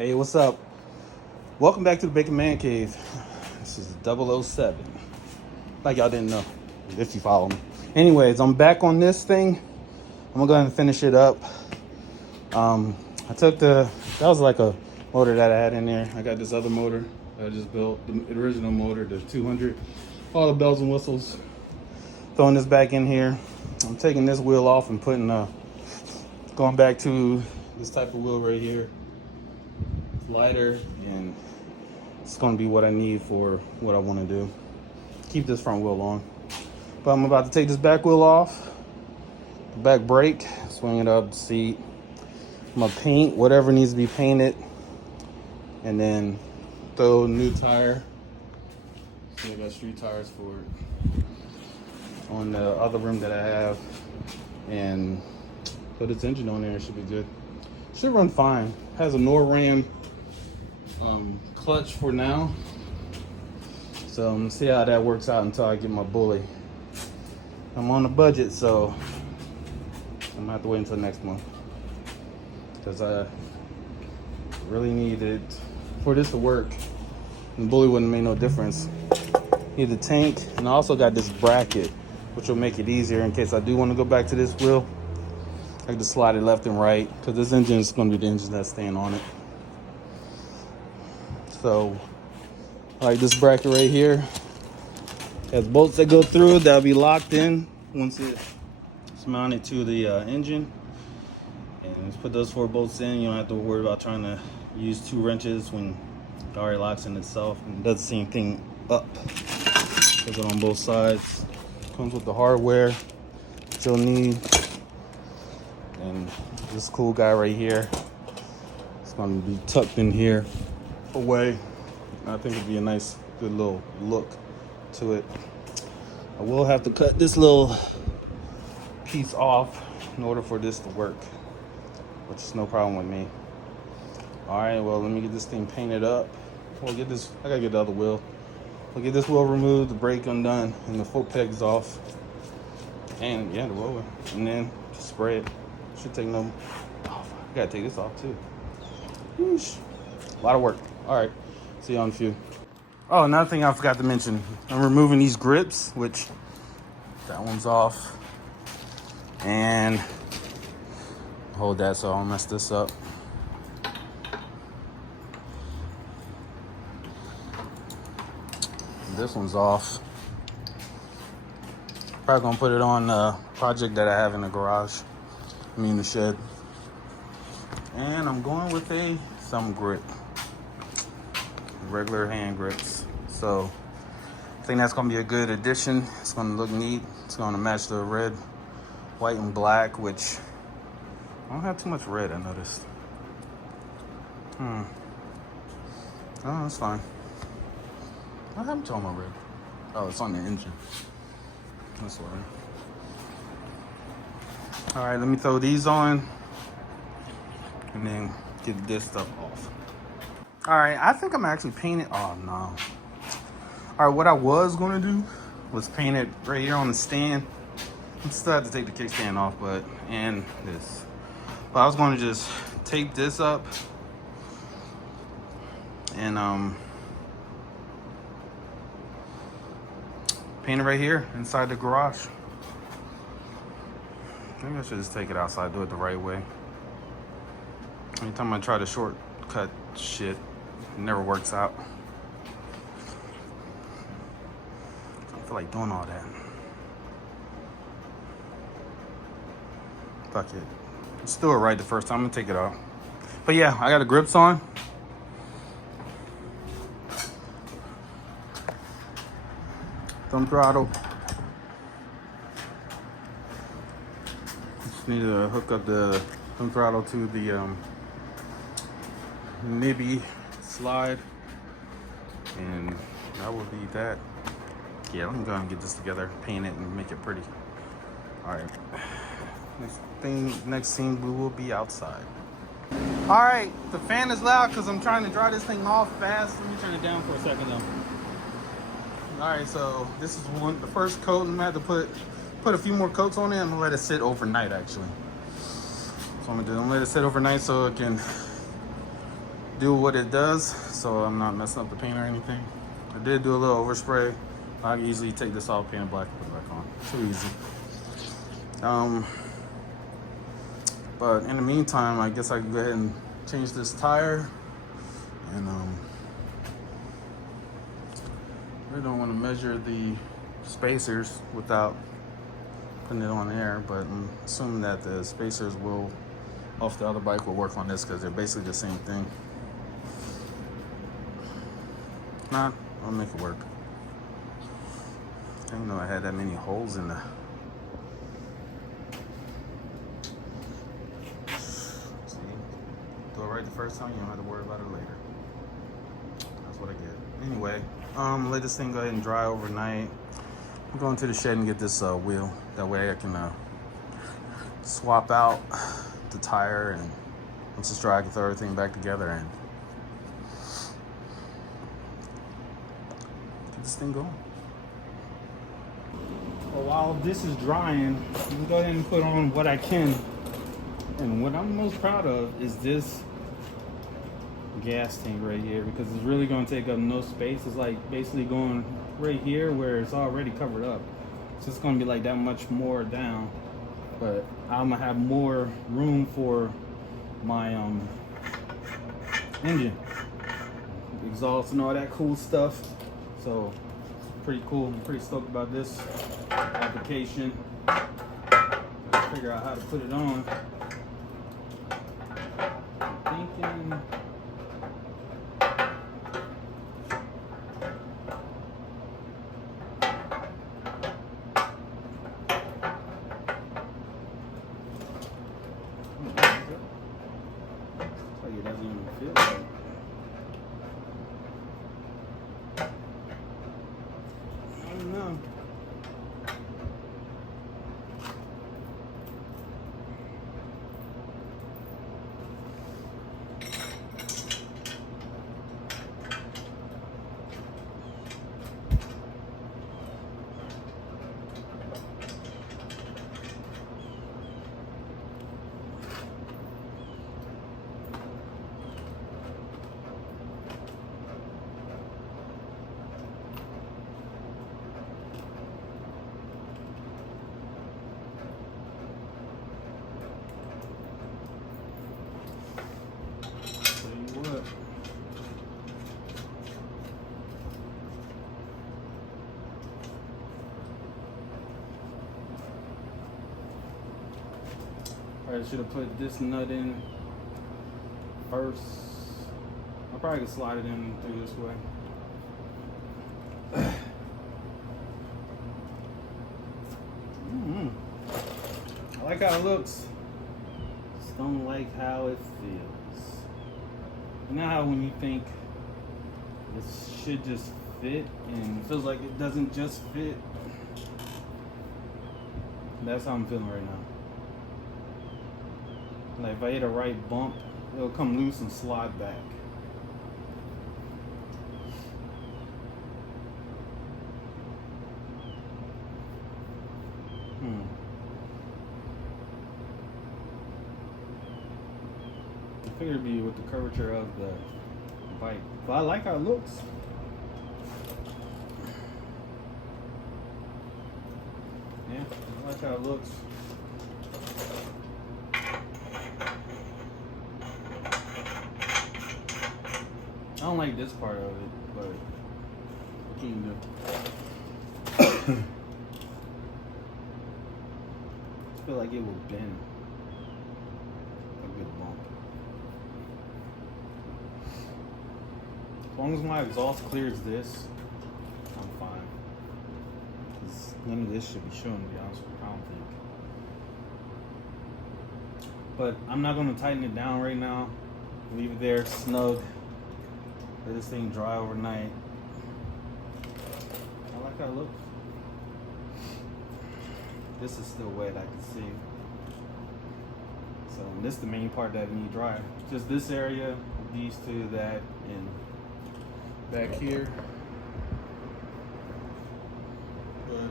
Hey, what's up? Welcome back to the Bacmancave. This is 007. Like y'all didn't know, if you follow me. Anyways, I'm back on this thing. I'm gonna go ahead and finish it up. I took that was like a motor that I had in there. I got this other motor that I just built, the original motor, the 200. All the bells and whistles. Throwing this back in here. I'm taking this wheel off and going back to this type of wheel right here. Lighter, and it's going to be what I need for what I want to do. Keep this front wheel on. But I'm about to take this back wheel off, the back brake, swing it up, seat. I'm going to paint whatever needs to be painted, and then throw a new tire. So I got street tires for it on the other rim that I have, and put its engine on there. It should be good. Should run fine. Has a Nor-Ram clutch for now, so I'm gonna see how that works out until I get my bully. I'm on a budget, so I'm gonna have to wait until next month because I really need it for this to work. And the bully wouldn't make no difference. Need the tank, and I also got this bracket, which will make it easier in case I do want to go back to this wheel. I can just slide it left and right because this engine is going to be the engine that's staying on it. So, like this bracket right here, has bolts that go through that'll be locked in once it's mounted to the engine. And just put those 4 bolts in. You don't have to worry about trying to use 2 wrenches when it already locks in itself. And it does the same thing up. Puts it on both sides. Comes with the hardware that you'll need. And this cool guy right here, it's going to be tucked in here away. I think it'd be a nice, good little look to it. I will have to cut this little piece off in order for this to work, which is no problem with me. All right, well, let me get this thing painted up. We'll get this. I gotta get the other wheel. We'll get this wheel removed, the brake undone, and the foot pegs off, and yeah, the roller, and then just spray it. Should take no. Oh, I gotta take this off too. Whoosh. A lot of work. All right, see you on a few. Oh, another thing I forgot to mention. I'm removing these grips, which that one's off. And hold that so I don't mess this up. This one's off. Probably gonna put it on a project that I have in the garage. I mean the shed. And I'm going with a thumb grip. Regular hand grips. So I think that's gonna be a good addition. It's gonna look neat. It's gonna match the red, white, and black, which I don't have too much red, I noticed. Oh, that's fine. I haven't told my red. Oh, it's on the engine. That's why. All right, let me throw these on and then get this stuff off. All right, I think I'm actually painting. Oh no. All right, what I was gonna do was paint it right here on the stand. I still have to take the kickstand off, and this. But I was gonna just tape this up and paint it right here inside the garage. Maybe I should just take it outside, do it the right way. Anytime I try to shortcut shit, it never works out. I don't feel like doing all that. Fuck it. Let's do it right the first time. I'm gonna take it off. But yeah, I got the grips on. Thumb throttle. Just need to hook up the thumb throttle to the nibby slide, and that will be that. Yeah, let me go ahead and get this together, paint it, and make it pretty. All right. Next scene, we will be outside. All right, the fan is loud because I'm trying to dry this thing off fast. Let me turn it down for a second though. All right, so this is the first coat. I'm gonna have to put a few more coats on it. I'm gonna let it sit overnight actually. So I'm gonna let it sit overnight so it can do what it does, so I'm not messing up the paint or anything. I did do a little overspray. I can easily take this off, paint it black, and put it back on. Too easy. But in the meantime, I guess I can go ahead and change this tire. And really don't want to measure the spacers without putting it on air, but I'm assuming that the spacers will, off the other bike, will work on this because they're basically the same thing. If not, I'll make it work. I didn't know I had that many holes in the... See, do it right the first time, you don't have to worry about it later. That's what I get. Anyway, let this thing go ahead and dry overnight. I'm going to the shed and get this wheel. That way I can swap out the tire, and once it's dry, I can throw everything back together and get this thing going. Well, while this is drying, I'm gonna go ahead and put on what I can. And what I'm most proud of is this gas tank right here, because it's really going to take up no space. It's like basically going right here where it's already covered up, so it's going to be like that much more down, but I'm gonna have more room for my engine, exhaust, and all that cool stuff. So pretty cool. I'm pretty stoked about this application. Gotta figure out how to put it on. I'm thinking it doesn't even feel right. I don't know. I should have put this nut in first. I probably could slide it in through this way. I like how it looks. Just don't like how it feels. You know how when you think this should just fit and it feels like it doesn't just fit? That's how I'm feeling right now. Like if I hit a right bump, it'll come loose and slide back. I figured it'd be with the curvature of the bike, but I like how it looks. Yeah, I like how it looks. I don't like this part of it, but what can you do? I feel like it will bend a good bump. As long as my exhaust clears this, I'm fine. Because none of this should be showing, to be honest with you, I don't think. But I'm not going to tighten it down right now. Leave it there snug. Let this thing dry overnight. I like how it looks. This is still wet, I can see. So this is the main part that need dry. Just this area, these two, that, and back here. But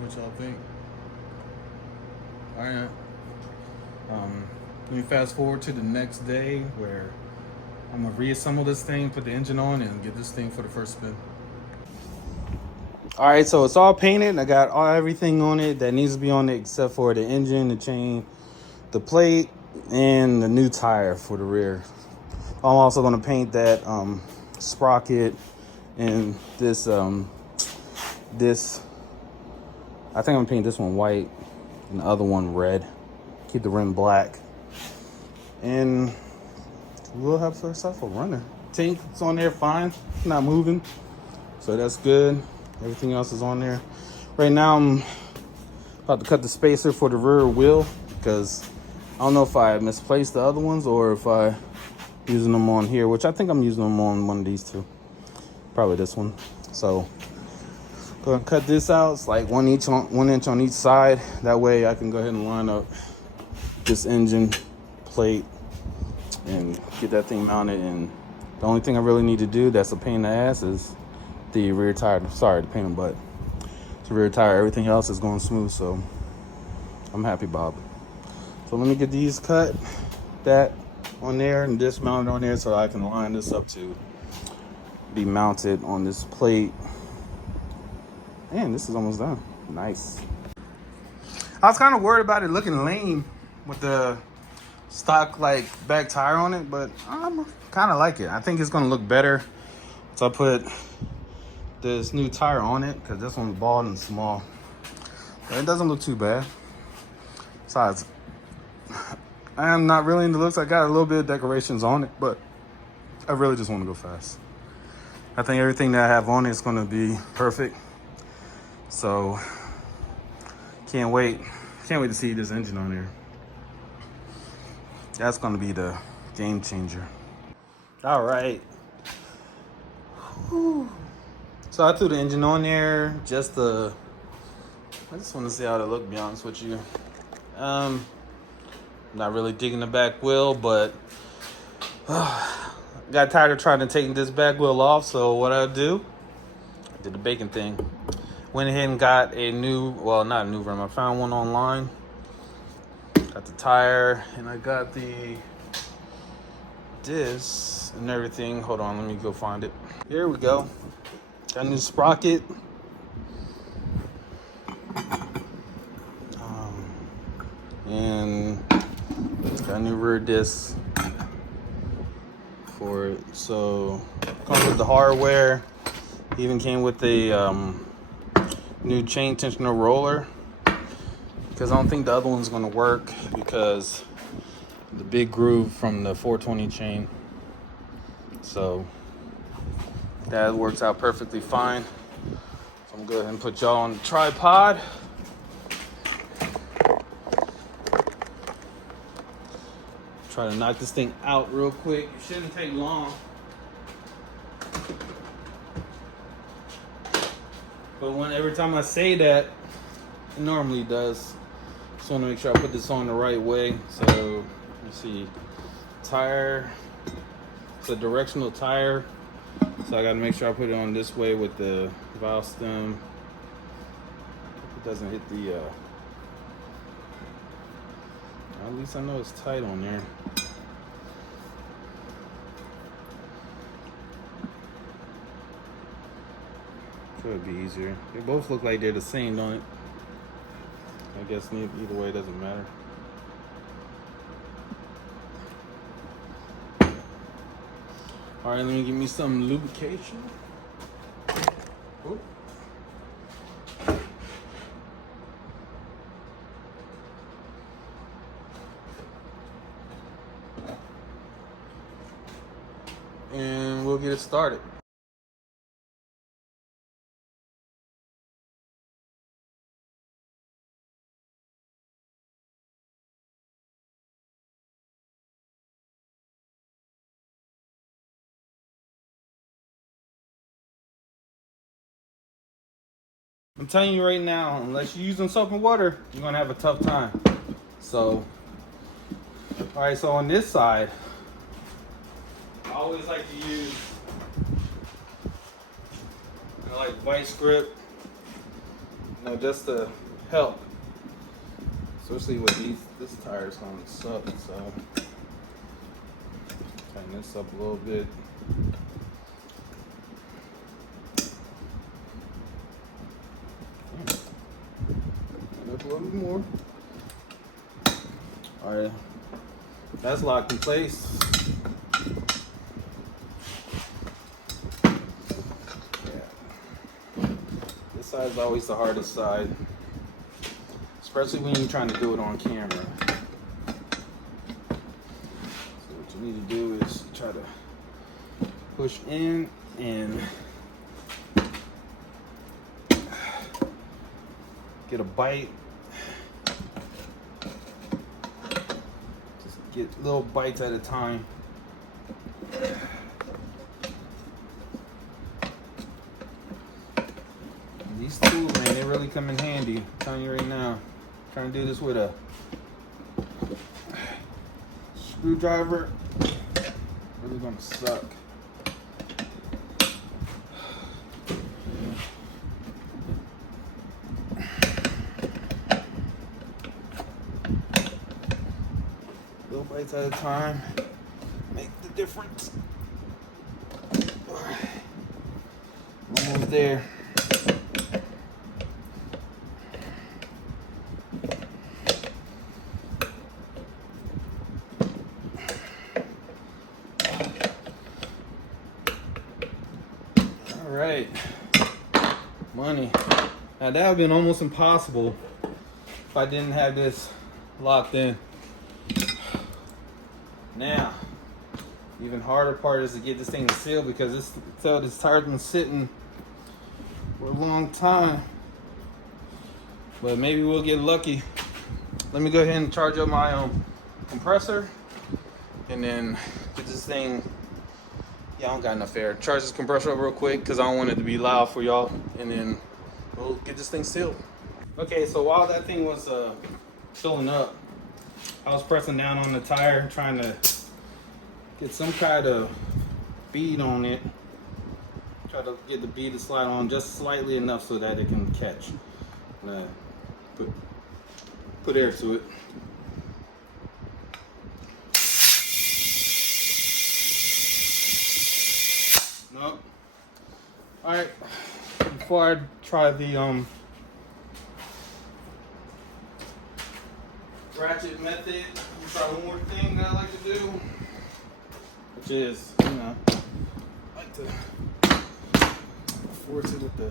what y'all think. All right. Let me fast forward to the next day where I'm gonna reassemble this thing, put the engine on, and get this thing for the first spin. All right, so it's all painted. I got everything on it that needs to be on it except for the engine, the chain, the plate, and the new tire for the rear. I'm also gonna paint that sprocket and this I think I'm gonna paint this one white and the other one red. Keep the rim black, and we'll have ourselves a runner. Tank's on there fine, not moving, so that's good. Everything else is on there. Right now I'm about to cut the spacer for the rear wheel because I don't know if I misplaced the other ones or if I using them on here, which I think I'm using them on one of these two, probably this one. So go ahead and cut this out. It's like 1 inch on each side. That way I can go ahead and line up this engine plate and get that thing mounted. And the only thing I really need to do that's a pain in the ass is the rear tire. Sorry, the pain, but the rear tire. Everything else is going smooth, so I'm happy, Bob. So let me get these cut, that on there, and this mounted on there so I can line this up to be mounted on this plate. Man, this is almost done. Nice. I was kind of worried about it looking lame with the stock like back tire on it, but I'm kind of like it. I think it's gonna look better. So I put this new tire on it because this one's bald and small. But it doesn't look too bad. Besides, I am not really into looks. I got a little bit of decorations on it, but I really just want to go fast. I think everything that I have on it is gonna be perfect. So can't wait to see this engine on there. That's gonna be the game changer. All right. Whew. So I threw the engine on there I just want to see how it looked, to be honest with you. Not really digging the back wheel, but got tired of trying to take this back wheel off. So what I did the bacon thing. Went ahead and got a new, well, not a new rim. I found one online. Got the tire, and I got the disc and everything. Hold on, let me go find it. Here we go. Got a new sprocket. And got a new rear disc for it. So comes with the hardware. Even came with a new chain tensioner roller, because I don't think the other one's gonna work because the big groove from the 420 chain. So that works out perfectly fine. So I'm gonna go ahead and put y'all on the tripod. Try to knock this thing out real quick. It shouldn't take long. But every time I say that, it normally does. Just want to make sure I put this on the right way. So let's see, tire. It's a directional tire, so I got to make sure I put it on this way with the valve stem. It doesn't hit the. At least I know it's tight on there. Could be easier. They both look like they're the same, don't it? I guess either way, it doesn't matter. All right, let me give me some lubrication. Ooh. And we'll get it started. I'm telling you right now, unless you're using soap and water, you're gonna have a tough time. So, all right, so on this side, I always like to use, like vice grip. know, just to help. Especially with this tire's gonna suck, so tighten this up a little bit. Tighten up a little bit more. Alright, that's locked in place. Yeah. This side is always the hardest side, especially when you're trying to do it on camera. So what you need to do is try to push in and get a bite. Just get little bites at a time. These tools, man, they really come in handy. I'm telling you right now. I'm trying to do this with a screwdriver. Really gonna suck. Little bites at a time make the difference. Almost there. Right, money. Now that would have been almost impossible if I didn't have this locked in. Now, even harder part is to get this thing sealed, because this tire's been sitting for a long time. But maybe we'll get lucky. Let me go ahead and charge up my compressor, and then get this thing. Yeah, I don't got enough air. Charge this compressor up real quick because I don't want it to be loud for y'all, and then we'll get this thing sealed. Okay, so while that thing was filling up, I was pressing down on the tire trying to get some kind of bead on it. Try to get the bead to slide on just slightly enough so that it can catch. Put air to it. Nope. Alright, before I try the ratchet method, I'll try one more thing that I like to do, which is, you know, I like to force it with the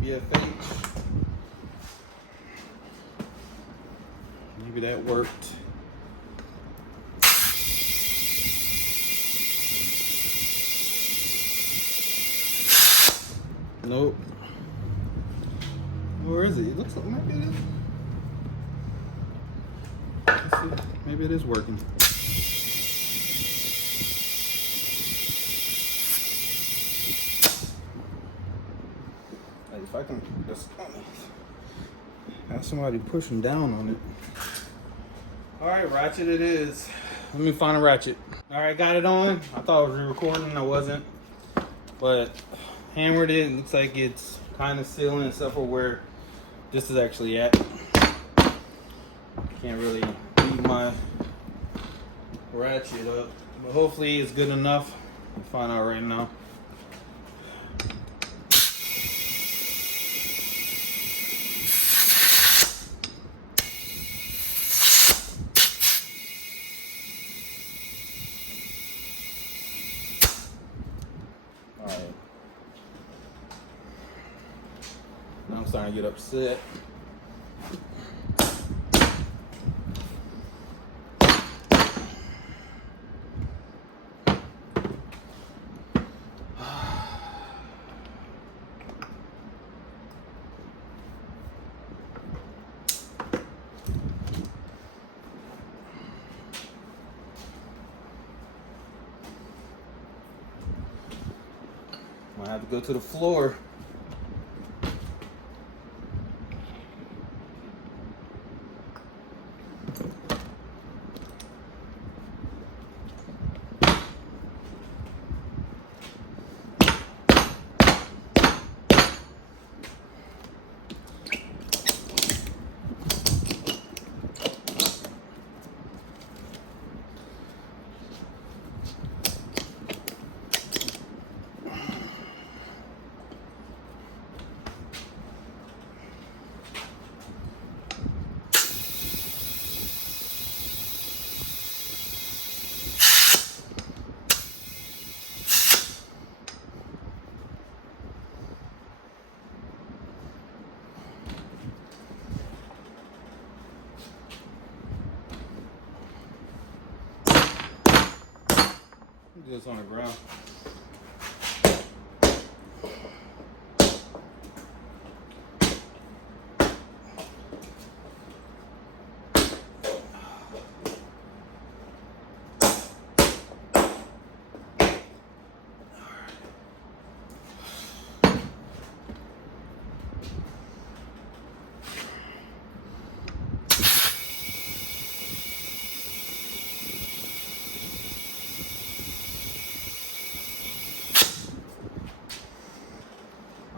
BFH. Maybe that worked. Nope. Where is it? It looks like maybe it is. Let's see. Maybe it is working. If I can just have somebody pushing down on it. Alright, ratchet it is. Let me find a ratchet. Alright, got it on. I thought I was recording, I wasn't. But hammered it. Looks like it's kind of sealing except for where this is actually at. Can't really beat my ratchet up. But hopefully it's good enough. We'll find out right now. Now I'm starting to get upset. I have to go to the floor. Do this on the ground.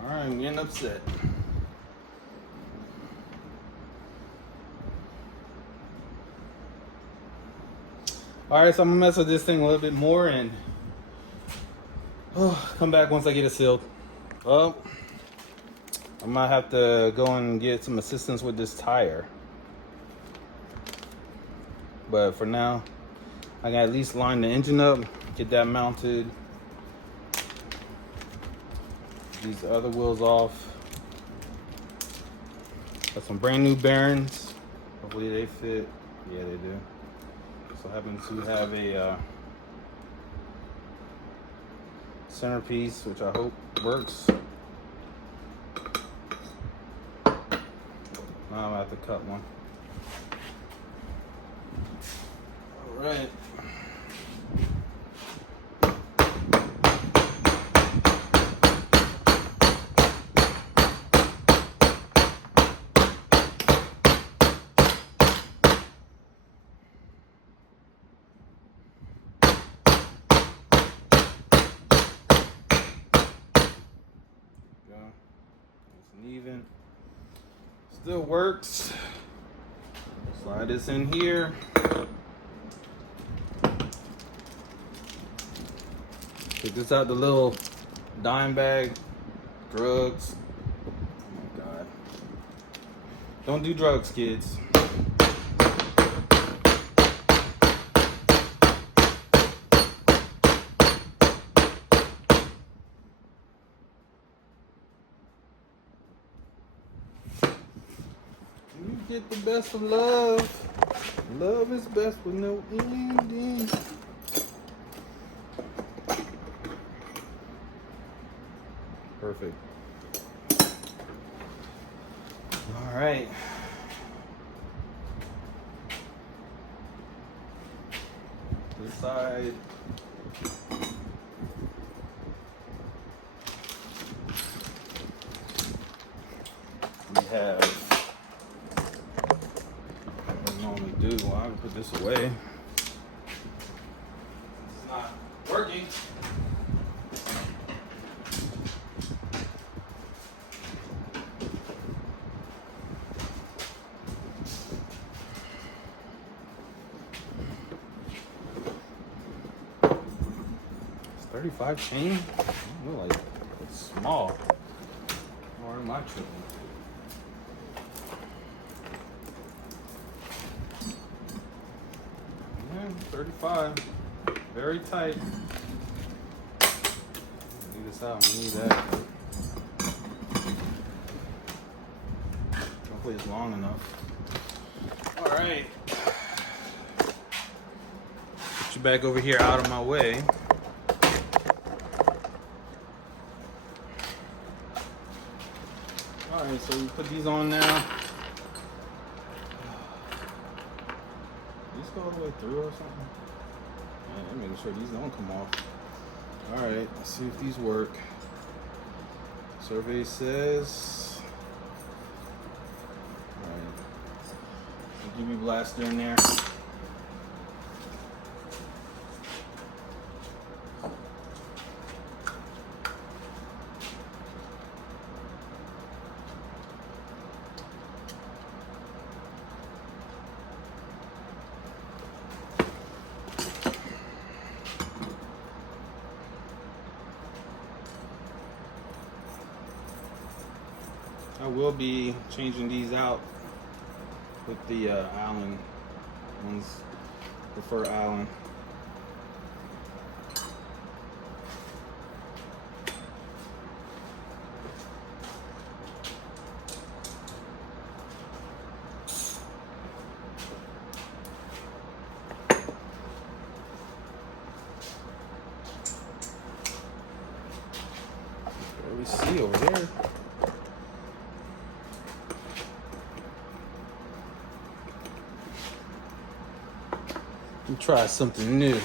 I'm getting upset. Alright, so I'm gonna mess with this thing a little bit more and come back once I get it sealed. Well, I might have to go and get some assistance with this tire. But for now, I can at least line the engine up, get that mounted. These other wheels off. Got some brand new bearings. Hopefully they fit. Yeah, they do. So I happen to have a centerpiece, which I hope works. Now I'm gonna have to cut one. All right. Even still works. Slide this in here. Take this out the little dime bag. Drugs. Oh my God. Don't do drugs, kids. You get the best of love. Love is best with no ending. Perfect. All right. This side. We have. Do well, I can put this away. It's not working. It's 35 chain. I feel like it's small. Or am I tripping? 35, very tight. Leave this out, we need that. Hopefully it's long enough. All right. Put you back over here out of my way. All right, so we put these on now. Go all the way through or something? Man, I'm making sure these don't come off. Alright, let's see if these work. Survey says. Alright. Give me blaster in there. I will be changing these out with the Allen ones. Prefer Allen. see over there. Let me try something new.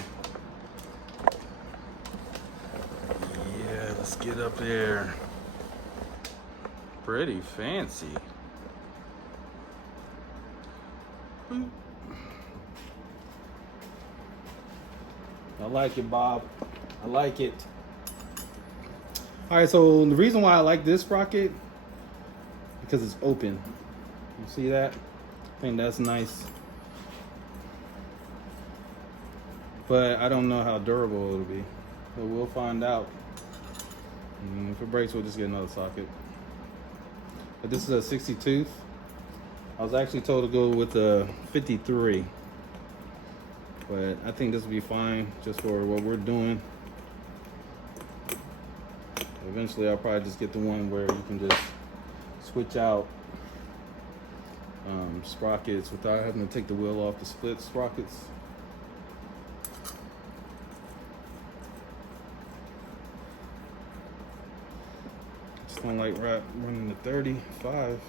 Yeah, let's get up there. Pretty fancy. I like it, Bob. I like it. All right, so the reason why I like this sprocket, because it's open. You see that? I think that's nice. But I don't know how durable it'll be. So we'll find out. And if it breaks, we'll just get another socket. But this is a 60 tooth. I was actually told to go with a 53. But I think this will be fine just for what we're doing. Eventually, I'll probably just get the one where you can just switch out sprockets without having to take the wheel off the split sprockets. Just don't like running the 35.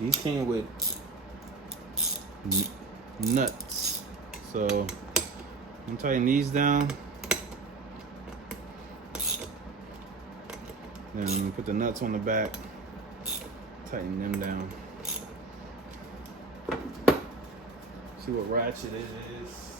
These came with nuts, so I'm tighten these down, then put the nuts on the back, tighten them down. See what ratchet it is.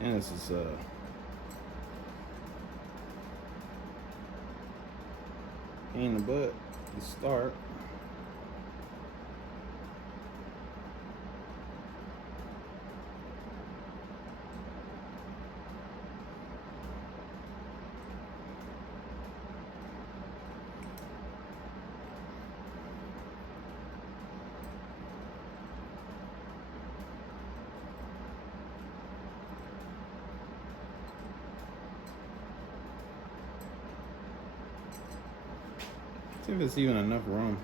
And this is pain in the butt to start. See if it's even enough room.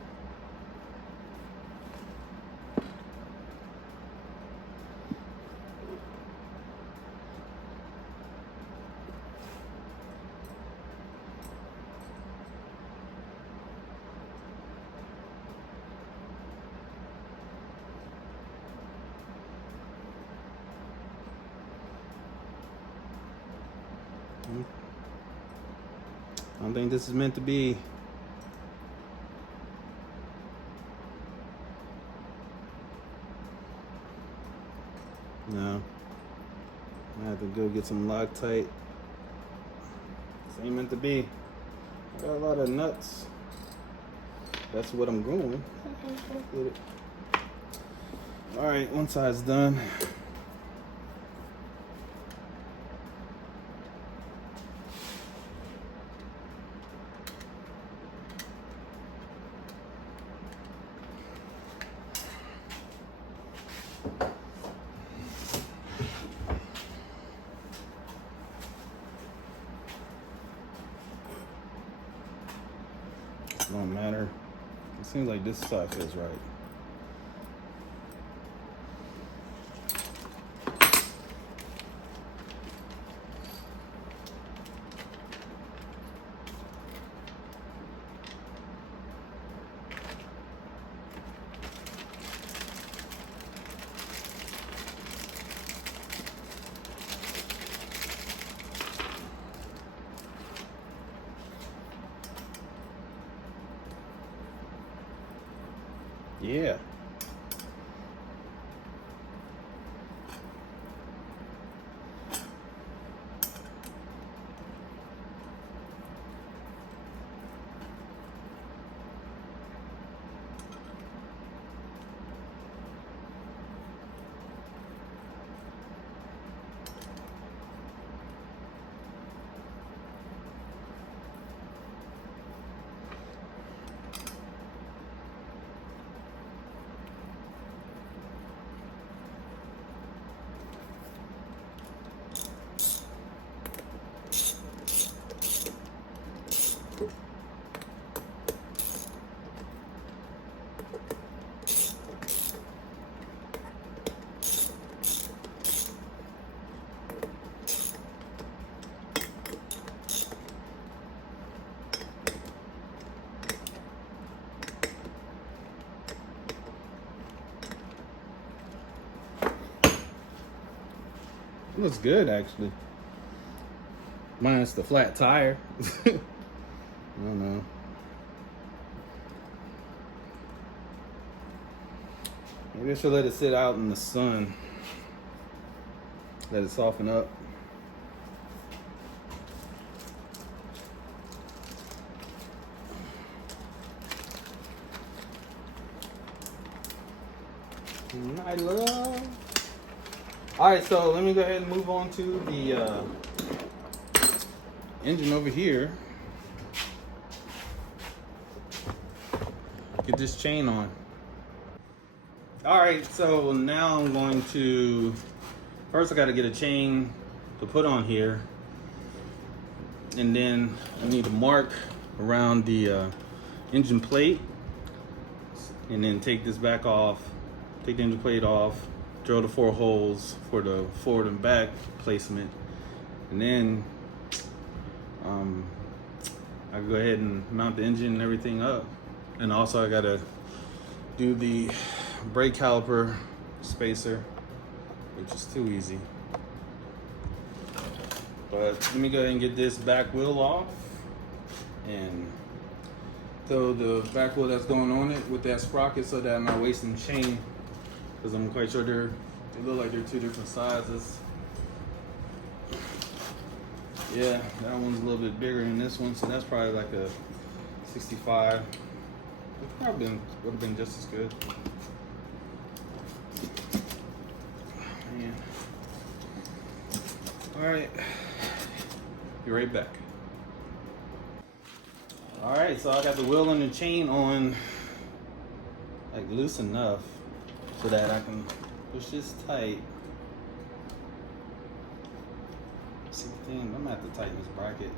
I don't think this is meant to be. No. I have to go get some Loctite. This ain't meant to be. I got a lot of nuts. That's what I'm going. Alright, one side's done. Don't matter. It seems like this side feels right. Yeah. Looks good actually. Minus the flat tire. I don't know. Maybe I should let it sit out in the sun. Let it soften up. I love. Alright, so let me go ahead and move on to the engine over here. Get this chain on. Alright, so now I'm going to, first I got to get a chain to put on here, and then I need to mark around the engine plate, and then take this back off, take the engine plate off, drill the 4 holes for the forward and back placement, and then I go ahead and mount the engine and everything up. And also I gotta do the brake caliper spacer, which is too easy. But let me go ahead and get this back wheel off and throw the back wheel that's going on it with that sprocket so that I'm not wasting chain, because I'm quite sure they look like they're 2 different sizes. Yeah, that one's a little bit bigger than this one, so that's probably like a 65. It probably would have been just as good. Man. All right, be right back. All right, so I got the wheel and the chain on, like loose enough so that I can push this tight. See the thing, I'm gonna have to tighten this bracket.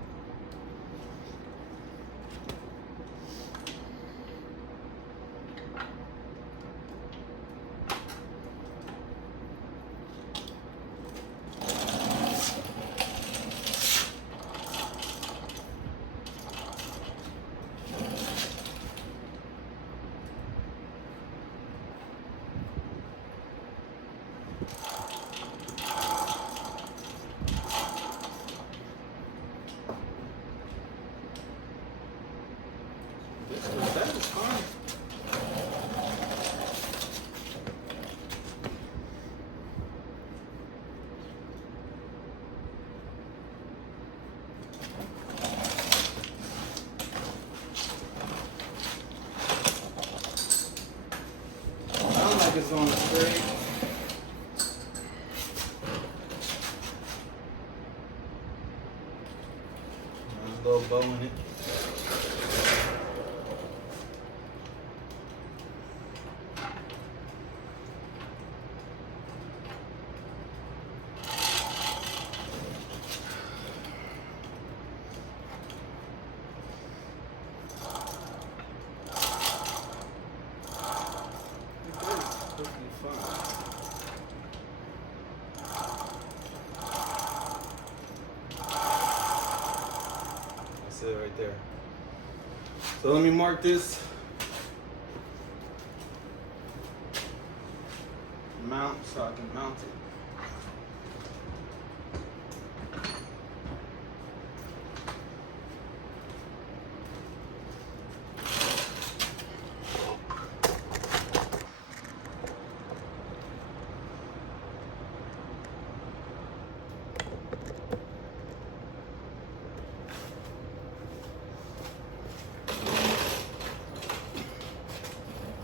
That is fine. I don't like it's on the straight. There's a little bow in it. That's it right there. So let me mark this mount so I can mount it.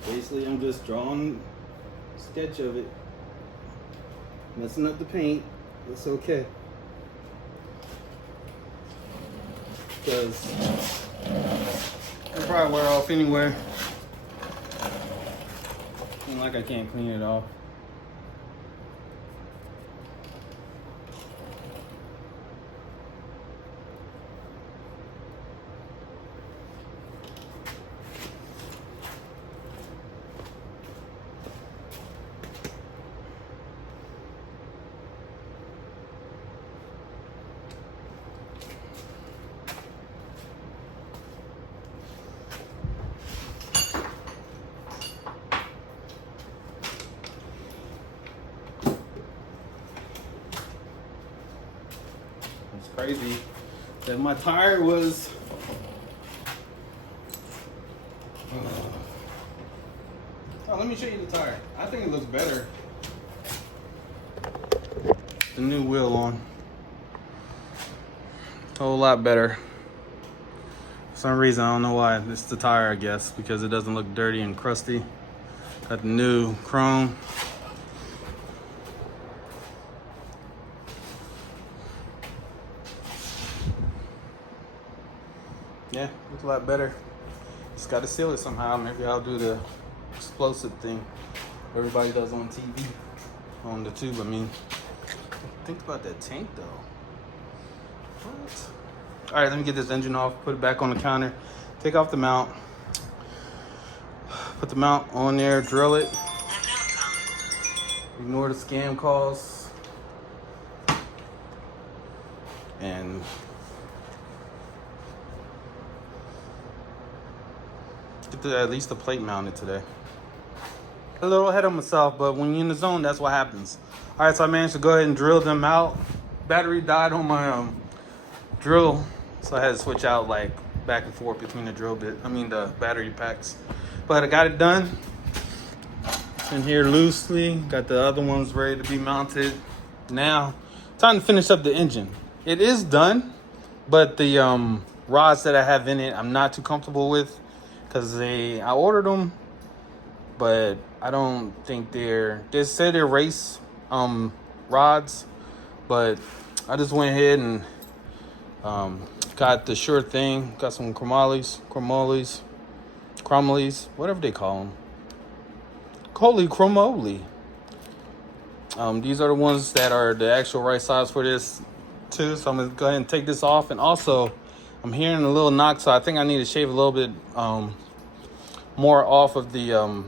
Basically, I'm just drawing a sketch of it. Messing up the paint, it's okay. Because it'll probably wear off anywhere. Ain't like I can't clean it off. crazy that my tire was oh, let me show you the tire. I think it looks better. The new wheel on. A whole lot better. For some reason, I don't know why. It's the tire, I guess, because it doesn't look dirty and crusty. Got the new chrome. Yeah, looks a lot better. Just got to seal it somehow. Maybe I'll do the explosive thing everybody does on TV, on the tube. I mean, think about that tank though. What? All right, let me get this engine off, put it back on the counter, take off the mount, put the mount on there, drill it, ignore the scam calls, and get at least the plate mounted today. A little ahead of myself, but when you're in the zone, that's what happens. All right, so I managed to go ahead and drill them out. Battery died on my drill, so I had to switch out like back and forth between the the battery packs. But I got it done. It's in here loosely. Got the other ones ready to be mounted. Now, time to finish up the engine. It is done, but the rods that I have in it, I'm not too comfortable with because I ordered them, but I don't think they said they're race rods, but I just went ahead and got the sure thing. Got some chromoles, whatever they call them. Chromoly. These are the ones that are the actual right size for this too. So I'm gonna go ahead and take this off. And also, I'm hearing a little knock, so I think I need to shave a little bit more off of the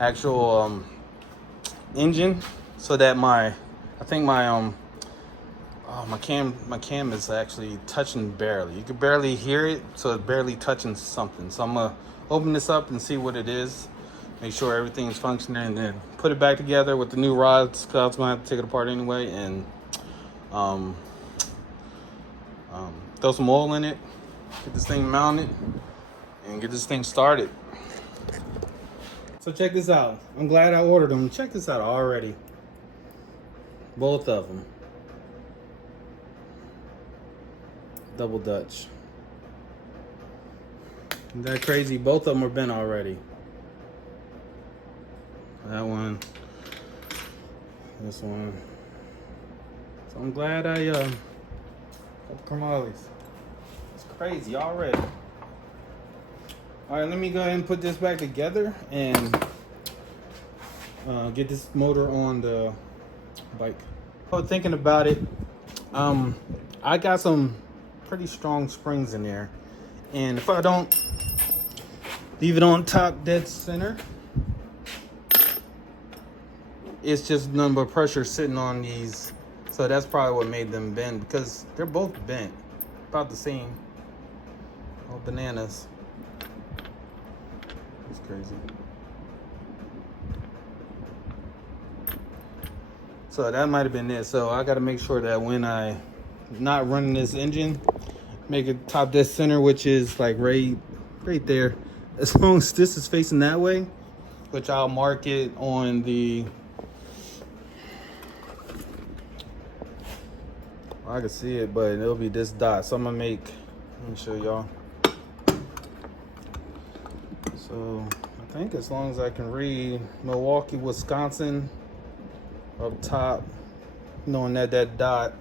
actual engine, so that my cam is actually touching barely. You can barely hear it, so it's barely touching something. So I'm gonna open this up and see what it is, make sure everything's functioning, and then put it back together with the new rods, because I was gonna have to take it apart anyway, and throw some oil in it, get this thing mounted, and get this thing started. So check this out. I'm glad I ordered them. Check this out already. Both of them. Double Dutch. Isn't that crazy? Both of them are bent already. That one. This one. So I'm glad I got the chromoles. It's crazy already. All right, let me go ahead and put this back together and get this motor on the bike. I was thinking about it. I got some pretty strong springs in there, and if I don't leave it on top dead center, it's just nothing but pressure sitting on these. So that's probably what made them bend, because they're both bent about the same. Oh, bananas. It's crazy. So that might have been it. So I got to make sure that when I not running this engine, make it top dead center, which is like right there. As long as this is facing that way, which I'll mark it on the, I can see it, but it'll be this dot. So I'm gonna make, let me show y'all. So I think as long as I can read Milwaukee, Wisconsin up top, knowing that dot,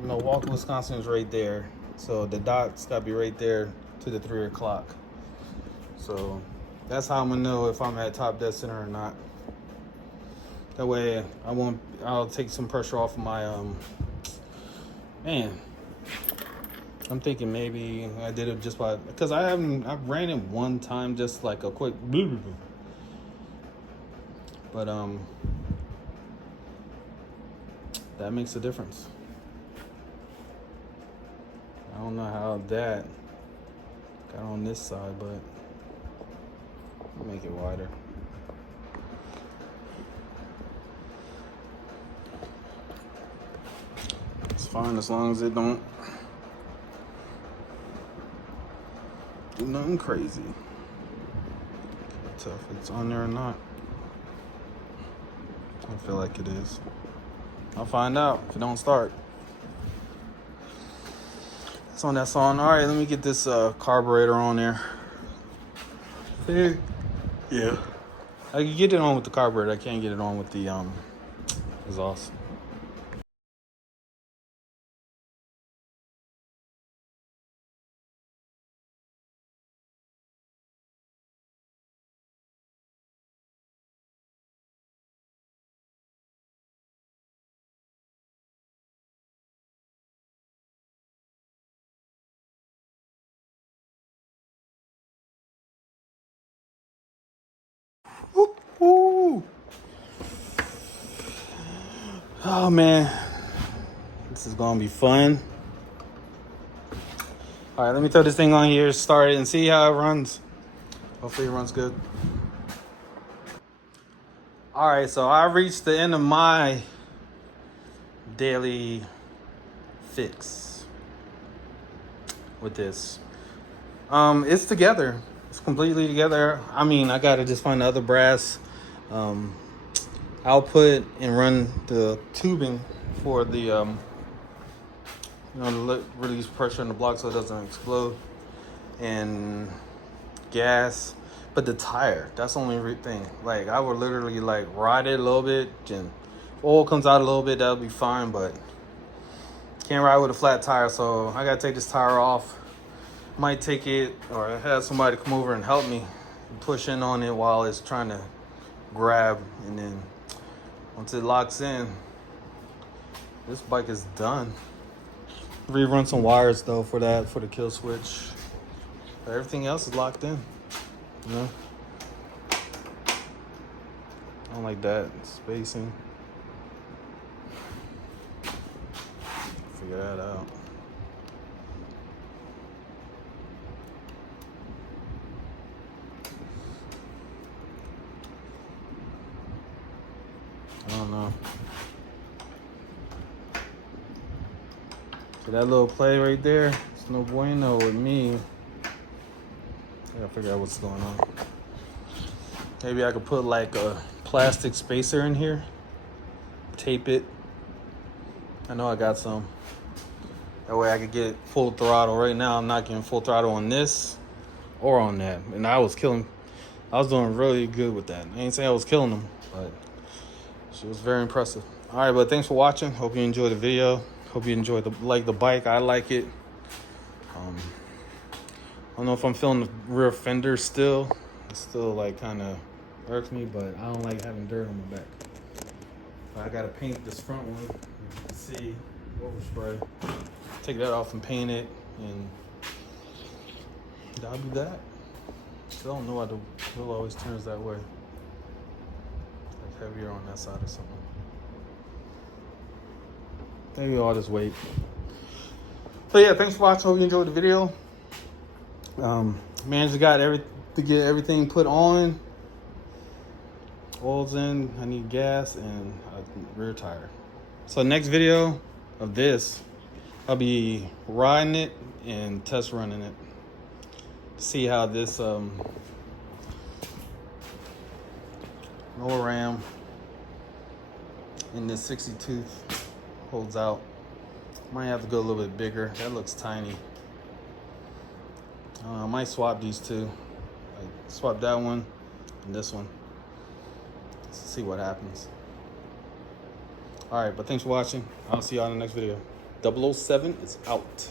Milwaukee, Wisconsin is right there. So the dot's gotta be right there to the 3 o'clock. So that's how I'm gonna know if I'm at top dead center or not. That way I'll take some pressure off of my, man. I'm thinking maybe I did it just by, because I've ran it one time, just like a quick, but that makes a difference. I don't know how that got on this side, but I'll make it wider. It's fine as long as it don't do nothing crazy. Can't tell if it's on there or not. I feel like it is. I'll find out if it don't start. That's on that song. All right, let me get this carburetor on there. Yeah. I can get it on with the carburetor. I can't get it on with the exhaust. Whoop, whoop. Oh man, this is gonna be fun. All right, let me throw this thing on here, start it, and see how it runs. Hopefully it runs good. All right, so I reached the end of my daily fix with this. It's together. It's completely together. I mean, I gotta just find the other brass output and run the tubing for the to release pressure in the block so it doesn't explode, and gas. But the tire, that's the only thing. Like, I would literally like ride it a little bit, and oil comes out a little bit, that'll be fine, but can't ride with a flat tire, so I gotta take this tire off. Might take it, or have somebody come over and help me push in on it while it's trying to grab, and then once it locks in, this bike is done. Rerun some wires though for the kill switch. But everything else is locked in. You know? I don't like that spacing. Figure that out. I don't know. So that little play right there, it's no bueno with me. I gotta figure out what's going on. Maybe I could put like a plastic spacer in here, tape it. I know I got some. That way I could get full throttle. Right now I'm not getting full throttle on this or on that. And I was doing really good with that. I ain't saying I was killing them, but she was very impressive. All right, but thanks for watching. Hope you enjoyed the video. Hope you enjoyed the bike. I like it. I don't know if I'm feeling the rear fender still. It still like kind of irks me, but I don't like having dirt on my back. I gotta paint this front one. You can see overspray. Take that off and paint it, and that'll be that. Still don't know why the wheel always turns that way. Like heavier on that side or something. Maybe I'll just wait. So yeah, thanks for watching. Hope you enjoyed the video. Managed to get everything put on. Oil's in. I need gas and a rear tire. So next video of this, I'll be riding it and test running it. See how this lower ram in this 60 tooth holds out. Might have to go a little bit bigger. That looks tiny. I might swap these two. Like swap that one and this one. Let's see what happens. All right, but thanks for watching. I'll see y'all in the next video. 007 is out.